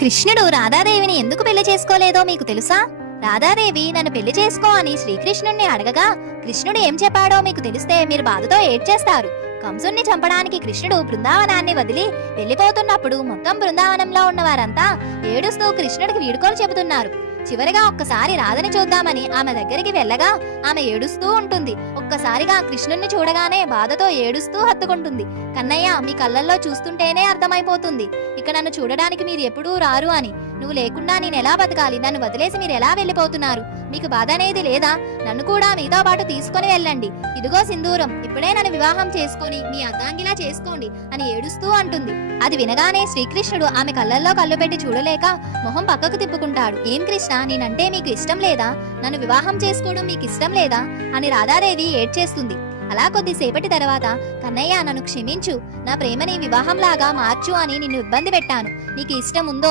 కృష్ణుడు రాధాదేవిని ఎందుకు పెళ్లి చేసుకోలేదో మీకు తెలుసా? రాధాదేవి నన్ను పెళ్లి చేసుకో అని శ్రీకృష్ణుణ్ణి అడగగా కృష్ణుడు ఏం చెప్పాడో మీకు తెలిస్తే మీరు బాధతో ఏడ్చేస్తారు. కంసుణ్ణి చంపడానికి కృష్ణుడు బృందావనాన్ని వదిలి వెళ్లిపోతున్నప్పుడు మొత్తం బృందావనంలో ఉన్న వారంతా ఏడుస్తూ కృష్ణుడికి వీడుకోలు చెబుతున్నారు. చివరిగా ఒక్కసారి రాధని చూద్దామని ఆమె దగ్గరికి వెళ్ళగా ఆమె ఏడుస్తూ ఉంటుంది. ఒక్కసారిగా కృష్ణుణ్ణి చూడగానే బాధతో ఏడుస్తూ హత్తుకుంటుంది. కన్నయ్య, మీ కళ్ళల్లో చూస్తుంటేనే అర్థమైపోతుంది ఇక నన్ను చూడడానికి మీరు ఎప్పుడూ రారు అని. నువ్వు లేకుండా నేను ఎలా బతకాలి? నన్ను వదిలేసి మీరు ఎలా వెళ్ళిపోతున్నారు? మీకు బాధ అనేది లేదా? నన్ను కూడా మీతో పాటు తీసుకొని వెళ్ళండి. ఇదిగో సింధూరం, ఇప్పుడే నన్ను వివాహం చేసుకొని మీ అర్ధాంగిలా చేసుకోండి అని ఏడుస్తూ అంటుంది. అది వినగానే శ్రీకృష్ణుడు ఆమె కళ్ళల్లో కళ్ళు పెట్టి చూడలేక మొహం పక్కకు తిప్పుకుంటాడు. ఏం కృష్ణ, నేనంటే మీకు ఇష్టం లేదా? నన్ను వివాహం చేసుకోవడం మీకు ఇష్టం లేదా అని రాధాదేవి ఏడ్చేస్తుంది. అలా కొద్దిసేపటి తర్వాత, కన్నయ్య నన్ను క్షమించు, నా ప్రేమని వివాహంలాగా మార్చు అని నిన్ను ఇబ్బంది పెట్టాను. నీకు ఇష్టం ఉందో